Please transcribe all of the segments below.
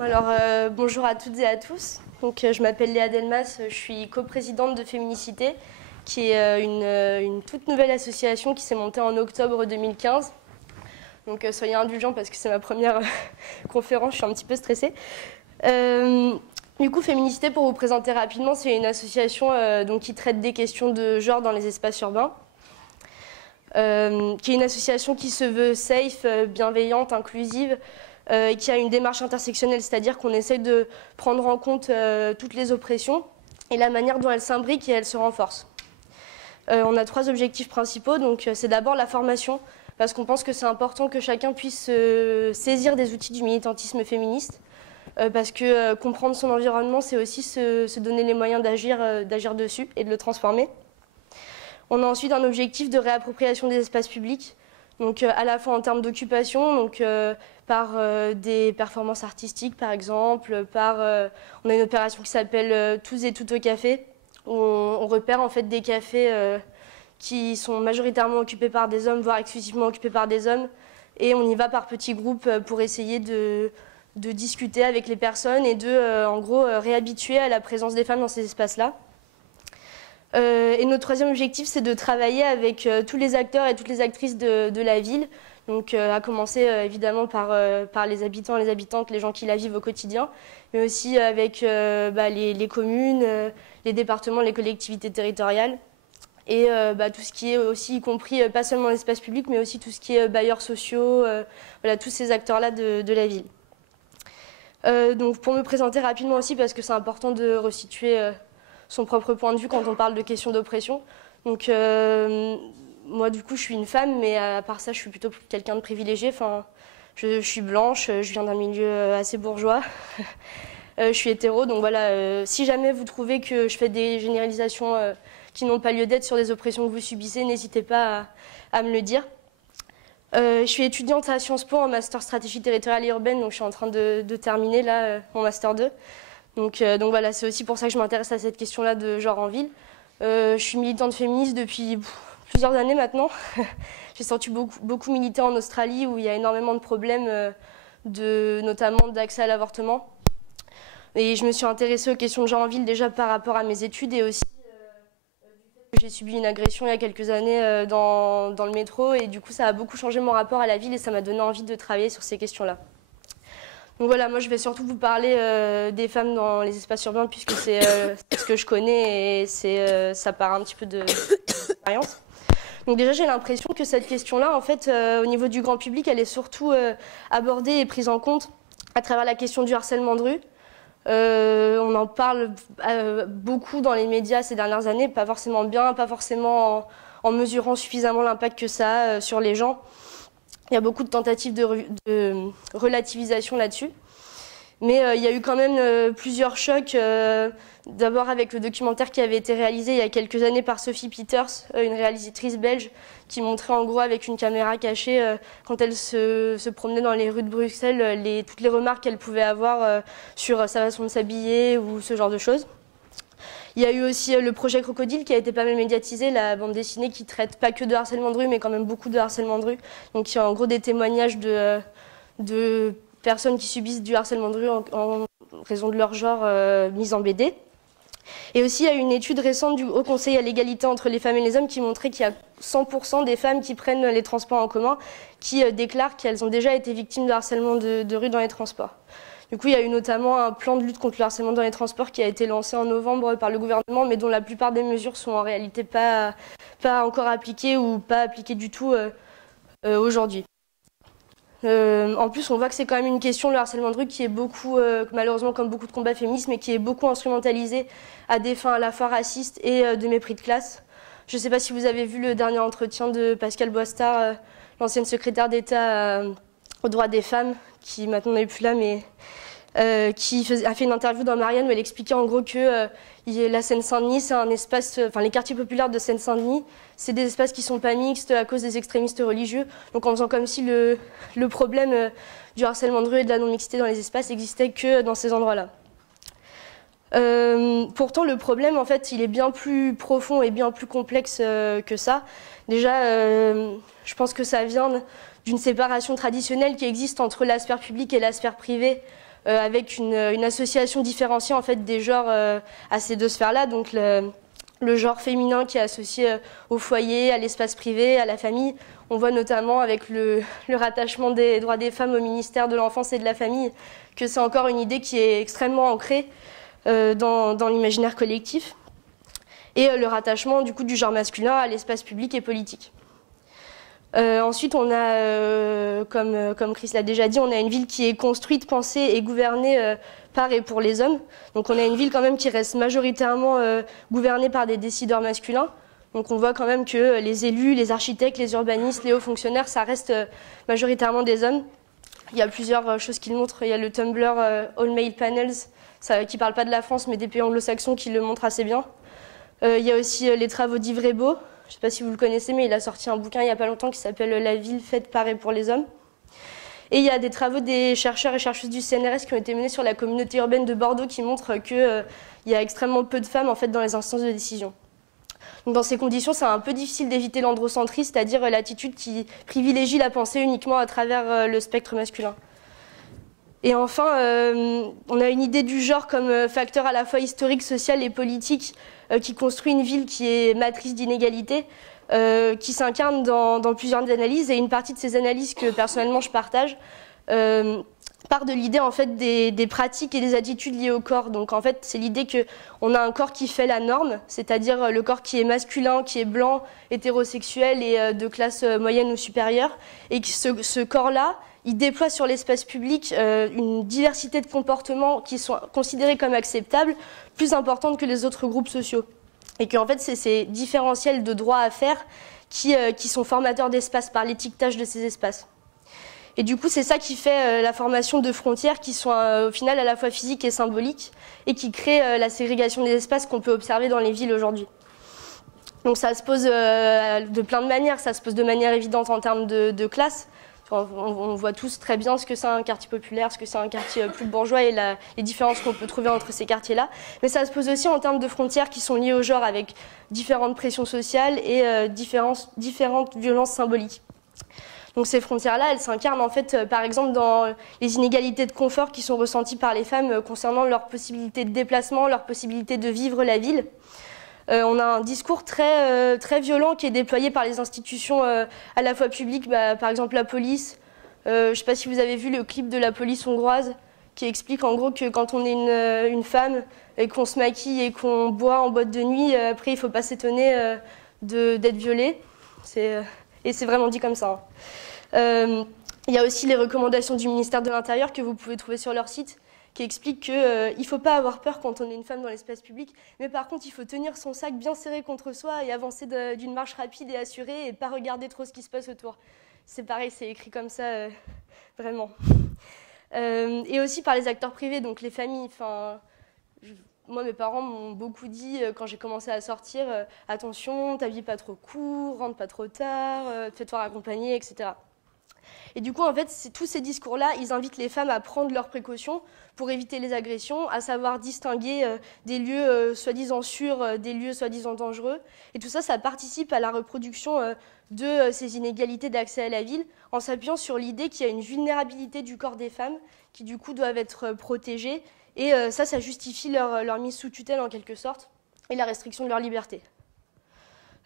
Alors, bonjour à toutes et à tous. Donc, je m'appelle Léa Delmas, je suis coprésidente de Féminicité, qui est une toute nouvelle association qui s'est montée en octobre 2015. Donc, soyez indulgents parce que c'est ma première conférence, je suis un petit peu stressée. Du coup, Féminicité, pour vous présenter rapidement, c'est une association qui traite des questions de genre dans les espaces urbains. Qui est une association qui se veut safe, bienveillante, inclusive, qui a une démarche intersectionnelle, c'est-à-dire qu'on essaie de prendre en compte toutes les oppressions et la manière dont elles s'imbriquent et elles se renforcent. On a 3 objectifs principaux, donc c'est d'abord la formation, parce qu'on pense que c'est important que chacun puisse saisir des outils du militantisme féministe, parce que comprendre son environnement, c'est aussi se donner les moyens d'agir dessus et de le transformer. On a ensuite un objectif de réappropriation des espaces publics, donc à la fois en termes d'occupation, donc par des performances artistiques par exemple, on a une opération qui s'appelle Tous et Toutes au café, où on repère en fait des cafés qui sont majoritairement occupés par des hommes, voire exclusivement occupés par des hommes, et on y va par petits groupes pour essayer de discuter avec les personnes et de en gros réhabituer à la présence des femmes dans ces espaces-là. Et notre 3e objectif, c'est de travailler avec tous les acteurs et toutes les actrices de la ville, donc à commencer évidemment par les habitants, les habitantes, les gens qui la vivent au quotidien, mais aussi avec les communes, les départements, les collectivités territoriales, et tout ce qui est aussi, y compris pas seulement l'espace public, mais aussi tout ce qui est bailleurs sociaux, voilà, tous ces acteurs-là de la ville. Donc pour me présenter rapidement aussi, parce que c'est important de resituer son propre point de vue quand on parle de questions d'oppression. Donc moi du coup je suis une femme, mais à part ça je suis plutôt quelqu'un de privilégié. Enfin, je suis blanche, je viens d'un milieu assez bourgeois, je suis hétéro, donc voilà, si jamais vous trouvez que je fais des généralisations qui n'ont pas lieu d'être sur des oppressions que vous subissez, n'hésitez pas à me le dire. Je suis étudiante à Sciences Po en master stratégie territoriale et urbaine, donc je suis en train de terminer là mon master 2. Donc voilà, c'est aussi pour ça que je m'intéresse à cette question-là de genre en ville. Je suis militante féministe depuis plusieurs années maintenant. J'ai sorti beaucoup militer en Australie où il y a énormément de problèmes, notamment d'accès à l'avortement. Et je me suis intéressée aux questions de genre en ville déjà par rapport à mes études et aussi j'ai subi une agression il y a quelques années dans le métro et du coup ça a beaucoup changé mon rapport à la ville et ça m'a donné envie de travailler sur ces questions-là. Donc voilà, moi je vais surtout vous parler des femmes dans les espaces urbains puisque c'est ce que je connais et ça part un petit peu de l'expérience. Donc déjà j'ai l'impression que cette question-là, en fait, au niveau du grand public, elle est surtout abordée et prise en compte à travers la question du harcèlement de rue. On en parle beaucoup dans les médias ces dernières années, pas forcément bien, pas forcément en mesurant suffisamment l'impact que ça a sur les gens. Il y a beaucoup de tentatives de relativisation là-dessus. Mais il y a eu quand même plusieurs chocs. D'abord avec le documentaire qui avait été réalisé il y a quelques années par Sophie Peters, une réalisatrice belge, qui montrait en gros avec une caméra cachée, quand elle se promenait dans les rues de Bruxelles, toutes les remarques qu'elle pouvait avoir sur sa façon de s'habiller ou ce genre de choses. Il y a eu aussi le projet Crocodile qui a été pas mal médiatisé, la bande dessinée qui traite pas que de harcèlement de rue, mais quand même beaucoup de harcèlement de rue. Donc il y a en gros des témoignages de personnes qui subissent du harcèlement de rue en raison de leur genre mis en BD. Et aussi il y a eu une étude récente du Haut Conseil à l'égalité entre les femmes et les hommes qui montrait qu'il y a 100% des femmes qui prennent les transports en commun qui déclarent qu'elles ont déjà été victimes de harcèlement de rue dans les transports. Du coup, il y a eu notamment un plan de lutte contre le harcèlement dans les transports qui a été lancé en novembre par le gouvernement, mais dont la plupart des mesures sont en réalité pas encore appliquées ou pas appliquées du tout aujourd'hui. En plus, on voit que c'est quand même une question, le harcèlement de rue, qui est beaucoup, malheureusement comme beaucoup de combats féministes, mais qui est beaucoup instrumentalisé à des fins à la fois racistes et de mépris de classe. Je ne sais pas si vous avez vu le dernier entretien de Pascal Boistard, l'ancienne secrétaire d'État aux droits des femmes, qui maintenant n'est plus là, mais qui a fait une interview dans Marianne où elle expliquait en gros que la Seine-Saint-Denis, c'est un espace, enfin les quartiers populaires de Seine-Saint-Denis, c'est des espaces qui ne sont pas mixtes à cause des extrémistes religieux. Donc en faisant comme si le problème du harcèlement de rue et de la non-mixité dans les espaces n'existait que dans ces endroits-là. Pourtant, le problème, en fait, il est bien plus profond et bien plus complexe que ça. Déjà, je pense que ça vient d'une séparation traditionnelle qui existe entre la sphère publique et la sphère privée avec une association différenciée en fait, des genres à ces deux sphères-là. Donc le genre féminin qui est associé au foyer, à l'espace privé, à la famille. On voit notamment avec le rattachement des droits des femmes au ministère de l'Enfance et de la Famille que c'est encore une idée qui est extrêmement ancrée dans l'imaginaire collectif. Et le rattachement du coup du genre masculin à l'espace public et politique. Ensuite, on a, comme Chris l'a déjà dit, on a une ville qui est construite, pensée et gouvernée par et pour les hommes. Donc on a une ville quand même qui reste majoritairement gouvernée par des décideurs masculins. Donc on voit quand même que les élus, les architectes, les urbanistes, les hauts fonctionnaires, ça reste majoritairement des hommes. Il y a plusieurs choses qui le montrent. Il y a le Tumblr All Male Panels, qui ne parle pas de la France mais des pays anglo-saxons qui le montrent assez bien. Il y a aussi les travaux d'Yves Rebaud. Je ne sais pas si vous le connaissez, mais il a sorti un bouquin il n'y a pas longtemps qui s'appelle « La ville faite par et pour les hommes ». Et il y a des travaux des chercheurs et chercheuses du CNRS qui ont été menés sur la communauté urbaine de Bordeaux qui montrent qu'il y a extrêmement peu de femmes en fait, dans les instances de décision. Donc, dans ces conditions, c'est un peu difficile d'éviter l'androcentrisme, c'est-à-dire l'attitude qui privilégie la pensée uniquement à travers le spectre masculin. Et enfin, on a une idée du genre comme facteur à la fois historique, social et politique qui construit une ville qui est matrice d'inégalité, qui s'incarne dans plusieurs analyses. Et une partie de ces analyses que personnellement je partage part de l'idée en fait, des pratiques et des attitudes liées au corps. Donc en fait, c'est l'idée qu'on a un corps qui fait la norme, c'est-à-dire le corps qui est masculin, qui est blanc, hétérosexuel et de classe moyenne ou supérieure. Et que ce corps-là, il déploie sur l'espace public une diversité de comportements qui sont considérés comme acceptables, plus importante que les autres groupes sociaux. Et qu'en fait, c'est ces différentiels de droits à faire qui sont formateurs d'espace par l'étiquetage de ces espaces. Et du coup, c'est ça qui fait la formation de frontières qui sont au final à la fois physiques et symboliques et qui crée la ségrégation des espaces qu'on peut observer dans les villes aujourd'hui. Donc ça se pose de plein de manières. Ça se pose de manière évidente en termes de classe. On voit tous très bien ce que c'est un quartier populaire, ce que c'est un quartier plus bourgeois et les différences qu'on peut trouver entre ces quartiers-là. Mais ça se pose aussi en termes de frontières qui sont liées au genre avec différentes pressions sociales et différentes violences symboliques. Donc ces frontières-là, elles s'incarnent en fait, par exemple, dans les inégalités de confort qui sont ressenties par les femmes concernant leur possibilité de déplacement, leur possibilité de vivre la ville. On a un discours très violent qui est déployé par les institutions à la fois publiques, par exemple la police. Je ne sais pas si vous avez vu le clip de la police hongroise qui explique en gros que quand on est une femme et qu'on se maquille et qu'on boit en boîte de nuit, après il ne faut pas s'étonner d'être violée. Et c'est vraiment dit comme ça. Il y a aussi les recommandations du ministère de l'Intérieur que vous pouvez trouver sur leur site, qui explique qu'il ne faut pas avoir peur quand on est une femme dans l'espace public, mais par contre, il faut tenir son sac bien serré contre soi et avancer d'une marche rapide et assurée et pas regarder trop ce qui se passe autour. C'est pareil, c'est écrit comme ça, vraiment. Et aussi par les acteurs privés, donc les familles. Moi, mes parents m'ont beaucoup dit, quand j'ai commencé à sortir, attention, t'habille pas trop court, rentre pas trop tard, fais-toi accompagner, etc. Et du coup, en fait, tous ces discours-là, ils invitent les femmes à prendre leurs précautions pour éviter les agressions, à savoir distinguer des lieux soi-disant sûrs des lieux soi-disant dangereux. Et tout ça, ça participe à la reproduction de ces inégalités d'accès à la ville, en s'appuyant sur l'idée qu'il y a une vulnérabilité du corps des femmes qui, du coup, doivent être protégées. Et ça justifie leur mise sous tutelle, en quelque sorte, et la restriction de leur liberté.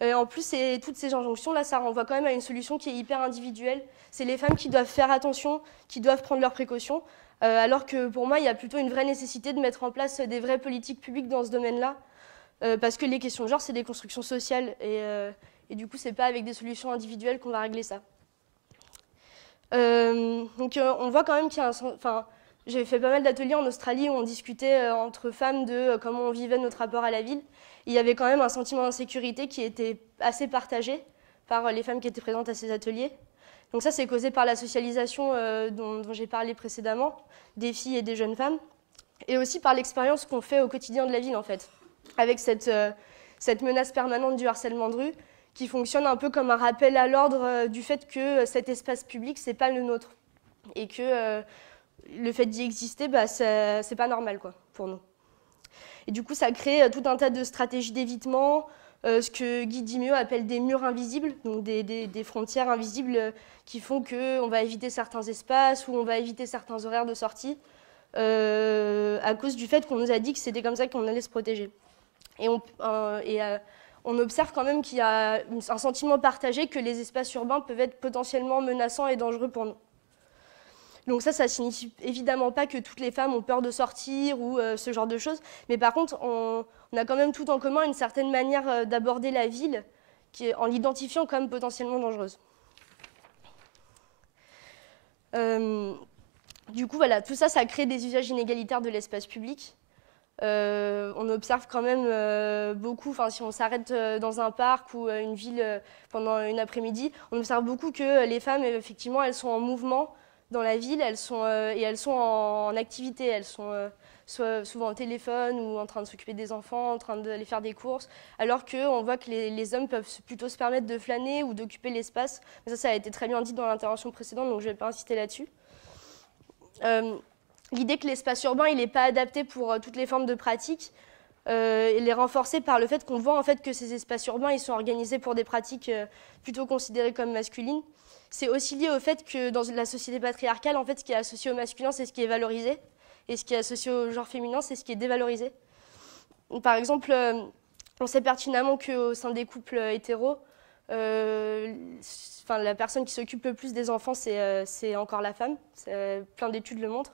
En plus, toutes ces injonctions-là, ça renvoie quand même à une solution qui est hyper individuelle. C'est les femmes qui doivent faire attention, qui doivent prendre leurs précautions, alors que pour moi, il y a plutôt une vraie nécessité de mettre en place des vraies politiques publiques dans ce domaine-là, parce que les questions de genre, c'est des constructions sociales, et du coup, c'est pas avec des solutions individuelles qu'on va régler ça. Donc, on voit quand même qu'il y a j'ai fait pas mal d'ateliers en Australie où on discutait entre femmes de comment on vivait notre rapport à la ville. Il y avait quand même un sentiment d'insécurité qui était assez partagé par les femmes qui étaient présentes à ces ateliers. Donc ça, c'est causé par la socialisation dont j'ai parlé précédemment, des filles et des jeunes femmes, et aussi par l'expérience qu'on fait au quotidien de la ville, en fait, avec cette menace permanente du harcèlement de rue, qui fonctionne un peu comme un rappel à l'ordre du fait que cet espace public, c'est pas le nôtre, et que le fait d'y exister, c'est pas normal quoi, pour nous. Et du coup, ça crée tout un tas de stratégies d'évitement, ce que Guy Dimieux appelle des murs invisibles, donc des frontières invisibles qui font qu'on va éviter certains espaces ou on va éviter certains horaires de sortie. à cause du fait qu'on nous a dit que c'était comme ça qu'on allait se protéger. Et on observe quand même qu'il y a un sentiment partagé que les espaces urbains peuvent être potentiellement menaçants et dangereux pour nous. Donc ça signifie évidemment pas que toutes les femmes ont peur de sortir ou ce genre de choses, mais par contre, on a quand même tout en commun une certaine manière d'aborder la ville en l'identifiant comme potentiellement dangereuse. Du coup, voilà, tout ça, ça crée des usages inégalitaires de l'espace public. On observe quand même beaucoup, si on s'arrête dans un parc ou une ville pendant une après-midi, on observe beaucoup que les femmes, effectivement, elles sont en mouvement dans la ville, elles sont en activité, elles sont soit souvent au téléphone ou en train de s'occuper des enfants, en train d'aller faire des courses, alors qu'on voit que les hommes peuvent plutôt se permettre de flâner ou d'occuper l'espace. Mais ça a été très bien dit dans l'intervention précédente, donc je ne vais pas insister là-dessus. L'idée que l'espace urbain il n'est pas adapté pour toutes les formes de pratique, il est renforcé par le fait qu'on voit en fait que ces espaces urbains ils sont organisés pour des pratiques plutôt considérées comme masculines. C'est aussi lié au fait que dans la société patriarcale, en fait, ce qui est associé au masculin, c'est ce qui est valorisé, et ce qui est associé au genre féminin, c'est ce qui est dévalorisé. Par exemple, on sait pertinemment qu'au sein des couples hétéros, la personne qui s'occupe le plus des enfants, c'est encore la femme. Plein d'études le montrent.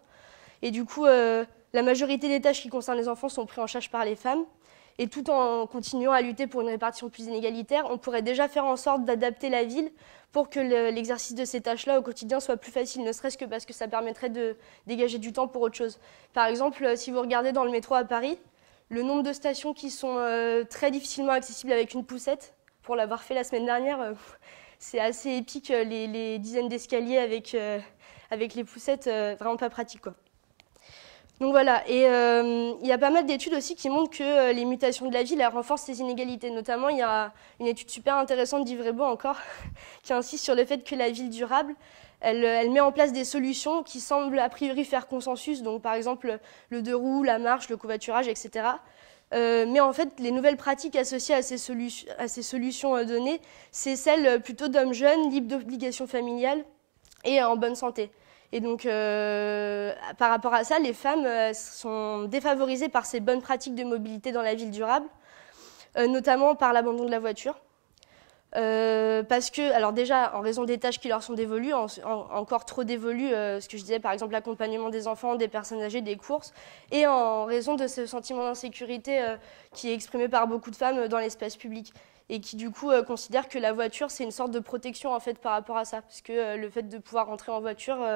Et du coup, la majorité des tâches qui concernent les enfants sont prises en charge par les femmes. Et tout en continuant à lutter pour une répartition plus inégalitaire, on pourrait déjà faire en sorte d'adapter la ville pour que l'exercice de ces tâches-là au quotidien soit plus facile, ne serait-ce que parce que ça permettrait de dégager du temps pour autre chose. Par exemple, si vous regardez dans le métro à Paris, le nombre de stations qui sont très difficilement accessibles avec une poussette, pour l'avoir fait la semaine dernière, c'est assez épique, les dizaines d'escaliers avec les poussettes, vraiment pas pratique, quoi. Donc voilà, et il y a pas mal d'études aussi qui montrent que les mutations de la ville, elles renforcent ces inégalités. Notamment, il y a une étude super intéressante d'Ivrébo encore, qui insiste sur le fait que la ville durable, elle met en place des solutions qui semblent a priori faire consensus, donc par exemple le deux roues, la marche, le covoiturage, etc. Mais en fait, les nouvelles pratiques associées à ces solutions données, c'est celles plutôt d'hommes jeunes, libres d'obligations familiales et en bonne santé. Et donc, par rapport à ça, les femmes sont défavorisées par ces bonnes pratiques de mobilité dans la ville durable, notamment par l'abandon de la voiture. Parce que, alors déjà, en raison des tâches qui leur sont dévolues, encore trop dévolues, ce que je disais, par exemple, l'accompagnement des enfants, des personnes âgées, des courses, et en raison de ce sentiment d'insécurité qui est exprimé par beaucoup de femmes dans l'espace public, et qui du coup considèrent que la voiture, c'est une sorte de protection en fait par rapport à ça, parce que le fait de pouvoir rentrer en voiture,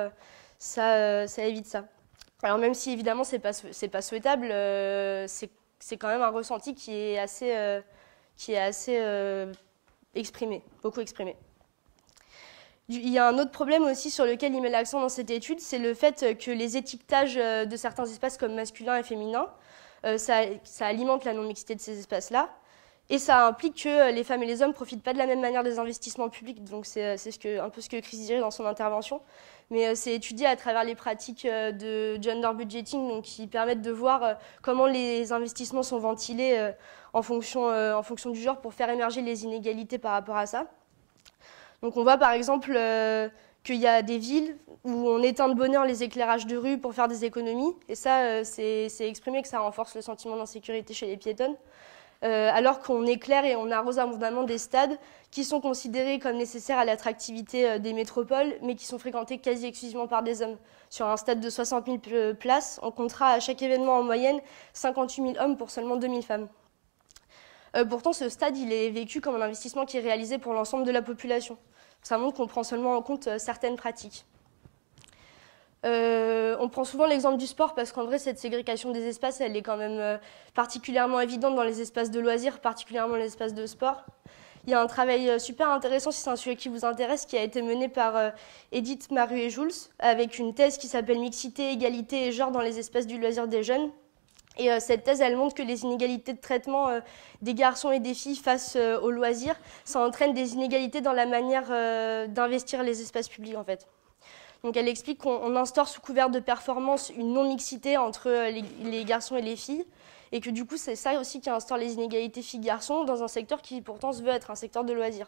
ça évite ça. Alors même si évidemment c'est pas souhaitable, c'est quand même un ressenti qui est assez exprimé, beaucoup exprimé. Il y a un autre problème aussi sur lequel il met l'accent dans cette étude, c'est le fait que les étiquetages de certains espaces comme masculin et féminin, ça alimente la non-mixité de ces espaces-là. Et ça implique que les femmes et les hommes ne profitent pas de la même manière des investissements publics. Donc c'est un peu ce que Chris disait dans son intervention. Mais c'est étudié à travers les pratiques de gender budgeting, donc qui permettent de voir comment les investissements sont ventilés en fonction du genre pour faire émerger les inégalités par rapport à ça. Donc on voit par exemple qu'il y a des villes où on éteint de bonne heure les éclairages de rue pour faire des économies. Et ça, c'est exprimé que ça renforce le sentiment d'insécurité chez les piétonnes. Alors qu'on éclaire et on arrose abondamment des stades qui sont considérés comme nécessaires à l'attractivité des métropoles, mais qui sont fréquentés quasi exclusivement par des hommes. Sur un stade de 60 000 places, on comptera à chaque événement en moyenne 58 000 hommes pour seulement 2 000 femmes. Pourtant, ce stade il est vécu comme un investissement qui est réalisé pour l'ensemble de la population. Ça montre qu'on prend seulement en compte certaines pratiques. On prend souvent l'exemple du sport parce qu'en vrai, cette ségrégation des espaces, elle est quand même particulièrement évidente dans les espaces de loisirs, particulièrement les espaces de sport. Il y a un travail super intéressant, si c'est un sujet qui vous intéresse, qui a été mené par Edith Maru et Jules, avec une thèse qui s'appelle Mixité, égalité et genre dans les espaces du loisir des jeunes. Et cette thèse, elle montre que les inégalités de traitement des garçons et des filles face aux loisirs, ça entraîne des inégalités dans la manière d'investir les espaces publics, en fait. Donc elle explique qu'on instaure sous couvert de performance une non-mixité entre les garçons et les filles, et que du coup c'est ça aussi qui instaure les inégalités filles-garçons dans un secteur qui pourtant se veut être un secteur de loisirs.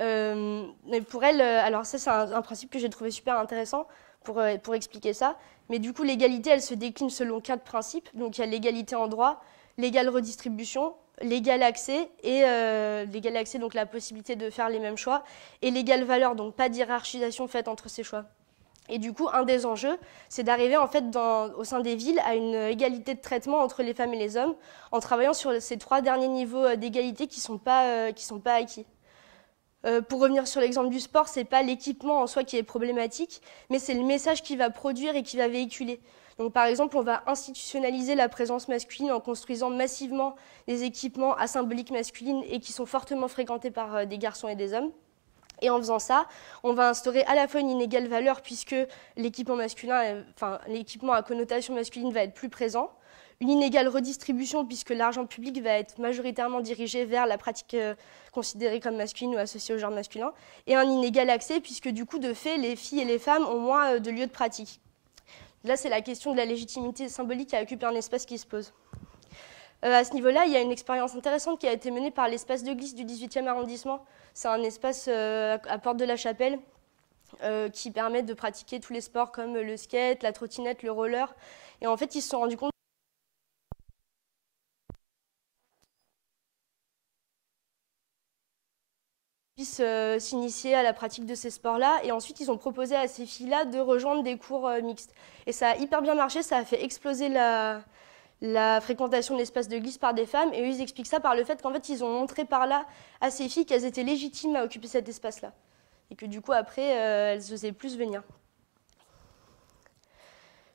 Mais pour elle, alors ça c'est un principe que j'ai trouvé super intéressant, pour expliquer ça. Mais du coup, l'égalité, elle se décline selon 4 principes. Donc, il y a l'égalité en droit, l'égale redistribution, l'égal accès, l'égal accès, donc la possibilité de faire les mêmes choix, et l'égale valeur, donc pas d'hiérarchisation faite entre ces choix. Et du coup, un des enjeux, c'est d'arriver en fait au sein des villes à une égalité de traitement entre les femmes et les hommes, en travaillant sur ces 3 derniers niveaux d'égalité qui sont pas acquis. Pour revenir sur l'exemple du sport, c'est pas l'équipement en soi qui est problématique, mais c'est le message qu'il va produire et qu'il va véhiculer. Donc, par exemple, on va institutionnaliser la présence masculine en construisant massivement des équipements à symbolique masculine et qui sont fortement fréquentés par des garçons et des hommes. Et en faisant ça, on va instaurer à la fois une inégale valeur puisque l'équipement masculin, l'équipement à connotation masculine va être plus présent, une inégale redistribution puisque l'argent public va être majoritairement dirigé vers la pratique considérée comme masculine ou associée au genre masculin, et un inégal accès puisque du coup, de fait, les filles et les femmes ont moins de lieux de pratique. Là, c'est la question de la légitimité symbolique à occuper un espace qui se pose. À ce niveau-là, il y a une expérience intéressante qui a été menée par l'espace de glisse du 18e arrondissement. C'est un espace à Porte de la Chapelle qui permet de pratiquer tous les sports comme le skate, la trottinette, le roller. Et en fait, ils se sont rendus compte qu'ils puissent s'initier à la pratique de ces sports-là. Et ensuite, ils ont proposé à ces filles-là de rejoindre des cours mixtes. Et ça a hyper bien marché, ça a fait exploser la fréquentation de l'espace de glisse par des femmes, et eux, ils expliquent ça par le fait qu'en fait, ils ont montré par là à ces filles qu'elles étaient légitimes à occuper cet espace-là, et que du coup, après, elles osaient plus venir.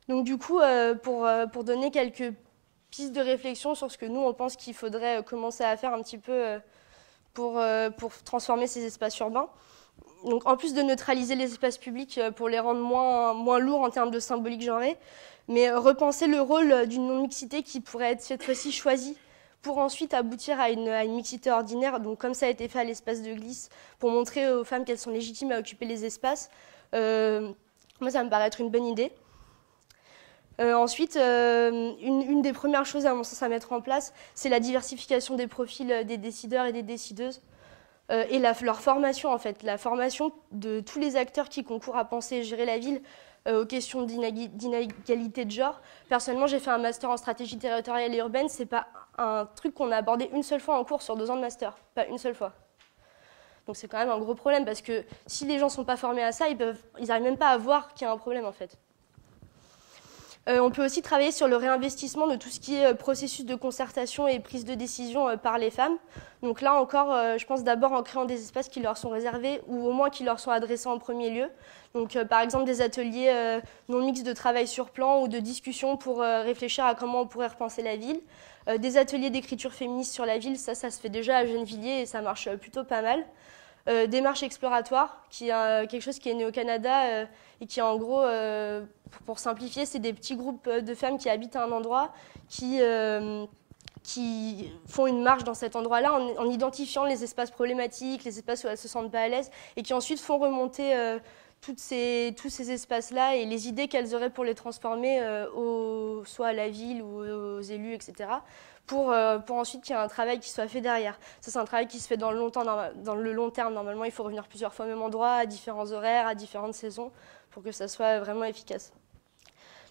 Donc du coup, pour donner quelques pistes de réflexion sur ce que nous, on pense qu'il faudrait commencer à faire un petit peu pour transformer ces espaces urbains. Donc, en plus de neutraliser les espaces publics pour les rendre moins lourds en termes de symbolique genrée, mais repenser le rôle d'une non-mixité qui pourrait être cette fois-ci choisie pour ensuite aboutir à une mixité ordinaire, donc comme ça a été fait à l'espace de glisse, pour montrer aux femmes qu'elles sont légitimes à occuper les espaces. Moi, ça me paraît être une bonne idée. Ensuite, une des premières choses à mon sens à mettre en place, c'est la diversification des profils des décideurs et des décideuses. Et leur formation, en fait, la formation de tous les acteurs qui concourent à penser et gérer la ville aux questions d'inégalité de genre. Personnellement, j'ai fait un master en stratégie territoriale et urbaine. C'est pas un truc qu'on a abordé une seule fois en cours sur 2 ans de master, pas une seule fois. Donc c'est quand même un gros problème parce que si les gens ne sont pas formés à ça, ils n'arrivent même pas à voir qu'il y a un problème en fait. On peut aussi travailler sur le réinvestissement de tout ce qui est processus de concertation et prise de décision par les femmes. Donc là encore, je pense d'abord en créant des espaces qui leur sont réservés ou au moins qui leur sont adressés en premier lieu. Donc par exemple des ateliers non mixtes de travail sur plan ou de discussion pour réfléchir à comment on pourrait repenser la ville. Des ateliers d'écriture féministe sur la ville, ça se fait déjà à Gennevilliers et ça marche plutôt pas mal. Démarche exploratoire, qui est quelque chose qui est né au Canada et qui en gros, pour simplifier, c'est des petits groupes de femmes qui habitent à un endroit qui font une marche dans cet endroit-là en identifiant les espaces problématiques, les espaces où elles ne se sentent pas à l'aise et qui ensuite font remonter tous ces espaces-là et les idées qu'elles auraient pour les transformer soit à la ville ou aux élus, etc. Pour ensuite qu'il y ait un travail qui soit fait derrière. Ça, c'est un travail qui se fait dans le long terme. Normalement, il faut revenir plusieurs fois au même endroit, à différents horaires, à différentes saisons, pour que ça soit vraiment efficace.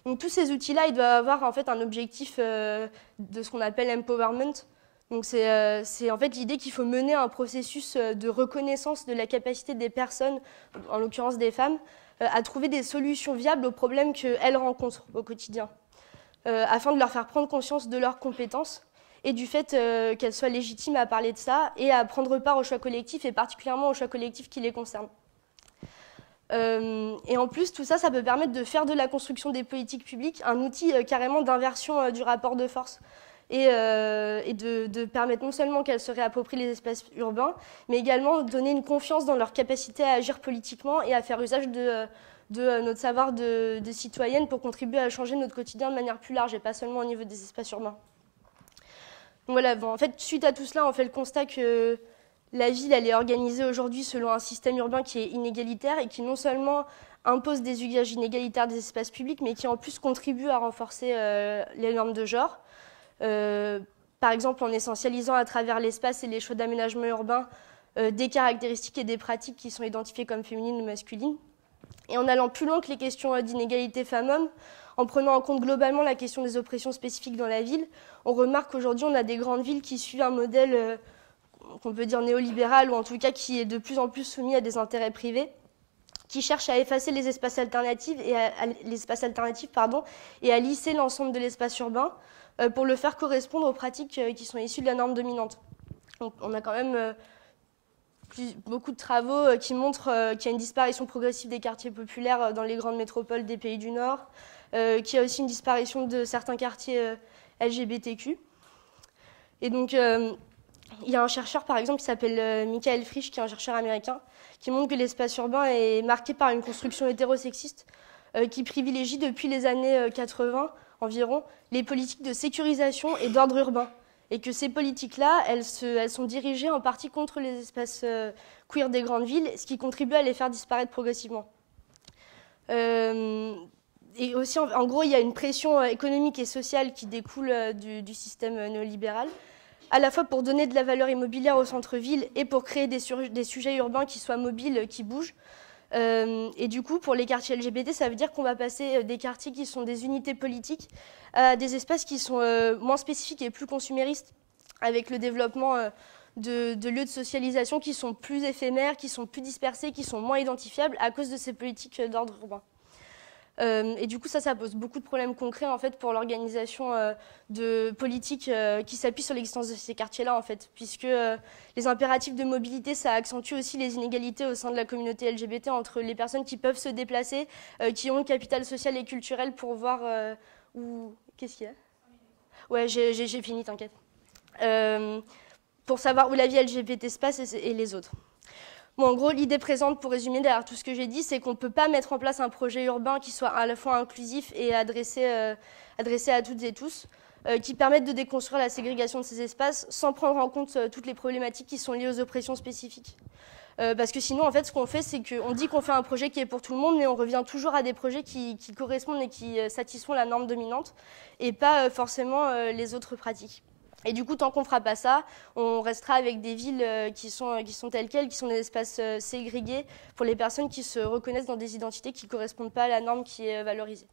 Donc, tous ces outils-là, ils doivent avoir en fait un objectif de ce qu'on appelle empowerment. Donc, c'est en fait l'idée qu'il faut mener un processus de reconnaissance de la capacité des personnes, en l'occurrence des femmes, à trouver des solutions viables aux problèmes qu'elles rencontrent au quotidien, afin de leur faire prendre conscience de leurs compétences et du fait qu'elles soient légitimes à parler de ça et à prendre part aux choix collectifs et particulièrement aux choix collectifs qui les concernent. Et en plus, tout ça, ça peut permettre de faire de la construction des politiques publiques un outil carrément d'inversion du rapport de force et de permettre non seulement qu'elles se réapproprient les espaces urbains, mais également donner une confiance dans leur capacité à agir politiquement et à faire usage de notre savoir de citoyenne pour contribuer à changer notre quotidien de manière plus large et pas seulement au niveau des espaces urbains. Donc voilà, bon, en fait, suite à tout cela, on fait le constat que la ville, elle est organisée aujourd'hui selon un système urbain qui est inégalitaire et qui non seulement impose des usages inégalitaires des espaces publics, mais qui en plus contribue à renforcer les normes de genre. Par exemple, en essentialisant à travers l'espace et les choix d'aménagement urbain des caractéristiques et des pratiques qui sont identifiées comme féminines ou masculines. Et en allant plus loin que les questions d'inégalité femmes-hommes, en prenant en compte globalement la question des oppressions spécifiques dans la ville, on remarque qu'aujourd'hui, on a des grandes villes qui suivent un modèle qu'on peut dire néolibéral, ou en tout cas qui est de plus en plus soumis à des intérêts privés, qui cherchent à effacer les espaces alternatifs et à lisser l'ensemble de l'espace urbain pour le faire correspondre aux pratiques qui sont issues de la norme dominante. Donc, on a quand même beaucoup de travaux qui montrent qu'il y a une disparition progressive des quartiers populaires dans les grandes métropoles des pays du Nord, qu'il y a aussi une disparition de certains quartiers LGBTQ. Et donc, il y a un chercheur, par exemple, qui s'appelle Michael Frisch, qui est un chercheur américain, qui montre que l'espace urbain est marqué par une construction hétérosexiste qui privilégie depuis les années 80 environ les politiques de sécurisation et d'ordre urbain. Et que ces politiques-là, elles sont dirigées en partie contre les espaces queer des grandes villes, ce qui contribue à les faire disparaître progressivement. Et aussi, en gros, il y a une pression économique et sociale qui découle du système néolibéral, à la fois pour donner de la valeur immobilière au centre-ville et pour créer des sujets urbains qui soient mobiles, qui bougent. Et du coup, pour les quartiers LGBT, ça veut dire qu'on va passer des quartiers qui sont des unités politiques à des espaces qui sont moins spécifiques et plus consuméristes, avec le développement de lieux de socialisation qui sont plus éphémères, qui sont plus dispersés, qui sont moins identifiables à cause de ces politiques d'ordre urbain. Et du coup, ça pose beaucoup de problèmes concrets en fait, pour l'organisation de politiques qui s'appuient sur l'existence de ces quartiers-là, en fait, puisque les impératifs de mobilité, ça accentue aussi les inégalités au sein de la communauté LGBT entre les personnes qui peuvent se déplacer, qui ont le capital social et culturel pour voir où... Qu'est-ce qu'il y a ? Ouais, j'ai fini, t'inquiète. Pour savoir où la vie LGBT se passe et les autres. Bon, en gros, l'idée présente, pour résumer derrière tout ce que j'ai dit, c'est qu'on ne peut pas mettre en place un projet urbain qui soit à la fois inclusif et adressé à toutes et tous, qui permette de déconstruire la ségrégation de ces espaces sans prendre en compte toutes les problématiques qui sont liées aux oppressions spécifiques. Parce que sinon, en fait, ce qu'on fait, c'est qu'on dit qu'on fait un projet qui est pour tout le monde, mais on revient toujours à des projets qui correspondent et qui satisfont la norme dominante, et pas forcément les autres pratiques. Et du coup, tant qu'on ne fera pas ça, on restera avec des villes qui sont telles quelles, qui sont des espaces ségrégés pour les personnes qui se reconnaissent dans des identités qui ne correspondent pas à la norme qui est valorisée.